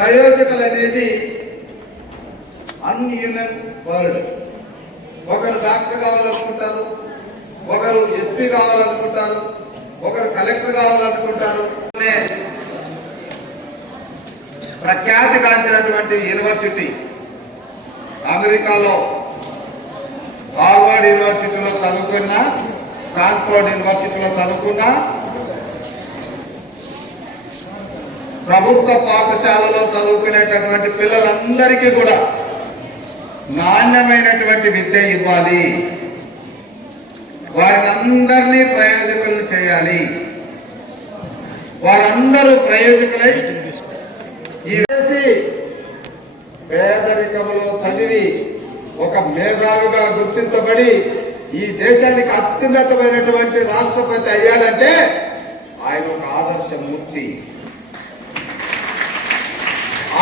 ప్రయోజకులు అనేది అన్యూనన్ వర్డ్ ఒకరు డాక్టర్ కావాలనుకుంటారు ఒకరు ఎస్పీ కావాలనుకుంటారు ఒకరు కలెక్టర్ కావాలనుకుంటారు. అనే ప్రఖ్యాతిగాంచినటువంటి యూనివర్సిటీ అమెరికాలో హార్వర్డ్ యూనివర్సిటీలో చదువుకున్నా స్టాన్ఫోర్డ్ యూనివర్సిటీలో చదువుకున్నా ప్రభుత్వ పాఠశాలలో చదువుకునేటటువంటి పిల్లలందరికీ కూడా నాణ్యమైనటువంటి విద్య ఇవ్వాలి. వారిని అందరినీ ప్రయోజకులను చేయాలి. వారందరూ ప్రయోజకులై ఈ వేసి పేదరికంలో చదివి ఒక మేధావిగా గుర్తించబడి ఈ దేశానికి అత్యున్నతమైనటువంటి రాష్ట్రపతి అయ్యాడంటే ఆయన ఒక ఆదర్శమూర్తి.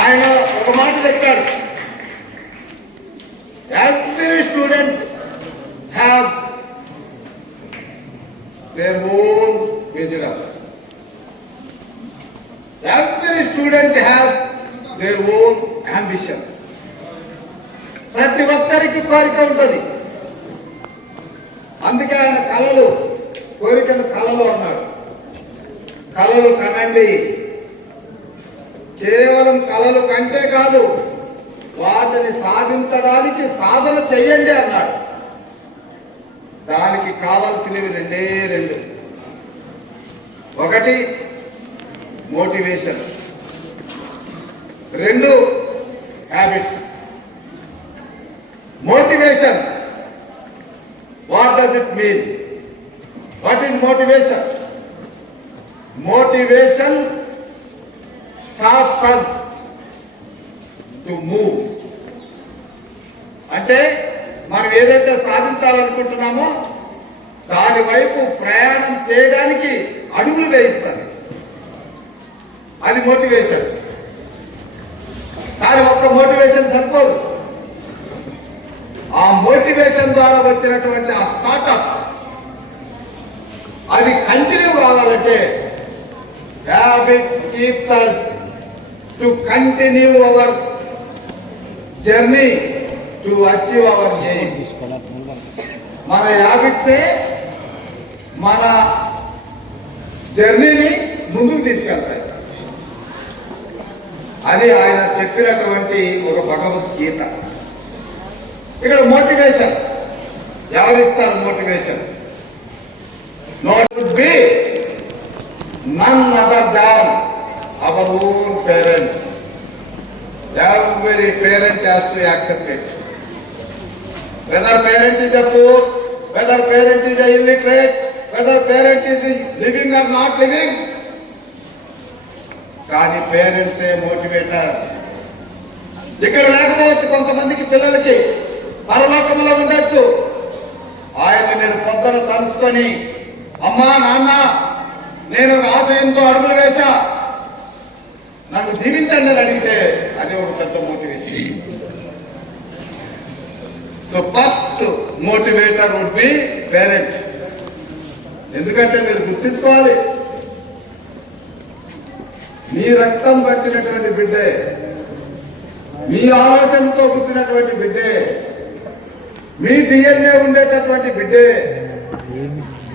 ఆయన ఒక మాట చెప్పాడు. Every student have their own visual every student have their own ambition ప్రతి ఒక్కరికి కోరిక ఉంటుంది. అందుకే ఆయన కళలు కోరికలు కళలు అన్నాడు. కళలు కనండి. కేవలం కళలు కంటే కాదు వాటిని సాధించడానికి సాధన చెయ్యండి అన్నాడు. దానికి కావాల్సినవి రెండే రెండు. ఒకటి మోటివేషన్. రెండు habits motivation what does it mean what is motivation motivation starts us to move అంటే మనం ఏదైతే సాధించాలనుకుంటున్నామో దాని వైపు ప్రయాణం చేయడానికి అడుగులు వేయిస్తారు అది మోటివేషన్ కానీ ఒక్క మోటివేషన్ సరిపోదు. ఆ మోటివేషన్ ద్వారా వచ్చినటువంటి ఆ స్టార్ట్అప్ అది కంటిన్యూ కావాలంటే habits keeps us to continue our journey to achieve our aim మన హ్యాబిట్సే మన జర్నీని ముందుకు తీసుకెళ్తాయి. అది ఆయన చెప్పినటువంటి ఒక భగవద్గీత. ఇక్కడ మోటివేషన్. ఎవరిస్తారు motivation? Note be none other than our own parents every parent has to accept it whether parent is a poor whether parent is a illiterate whether parent is living or not living కానీ parents ఏ motivators ఇక్కడ లేకపోవచ్చు కొంతమందికి పిల్లలకి పరలోకంలో ఉండొచ్చు ఆయన్ని మీరు పొద్దున తలుసుకొని అమ్మా నాన్న నేను ఒక ఆశయంతో అడుగులు వేశా నన్ను దీవించండి అని అడిగితే అదే ఒక పెద్ద motivation. So first motivator would be parent ఎందుకంటే మీరు గుర్తించుకోవాలి. మీ రక్తం పట్టినటువంటి బిడ్డే మీ ఆలోచనతో పుట్టినటువంటి బిడ్డే మీ డిఎన్ఏ ఉండేటటువంటి బిడ్డే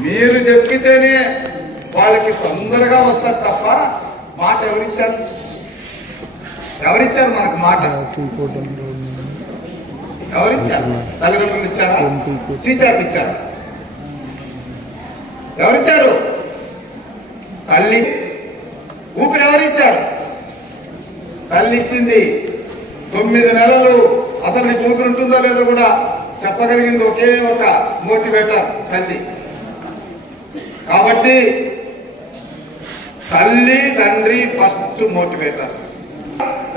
మీరు చెప్పితేనే వాళ్ళకి తొందరగా వస్తారు తప్ప మాట ఎవరిచ్చారు ఎవరిచ్చారు మనకు మాట? ఎవరిచ్చారు? తల్లిదండ్రులు ఇచ్చారా? టీచర్లు ఇచ్చారా? ఎవరిచ్చారు? తల్లి. ఊపిరి ఎవరిచ్చారు? తల్లి ఇచ్చింది. తొమ్మిది నెలలు అసలు నీకు ఊపిరి ఉంటుందో లేదో కూడా చెప్పగలిగింది ఒకే ఒక మోటివేటర్ తల్లి. కాబట్టి తల్లి తండ్రి ఫస్ట్ మోటివేటర్స్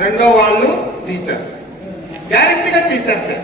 రెండో వాళ్ళు టీచర్స్ గ్యారెంటీగా టీచర్సే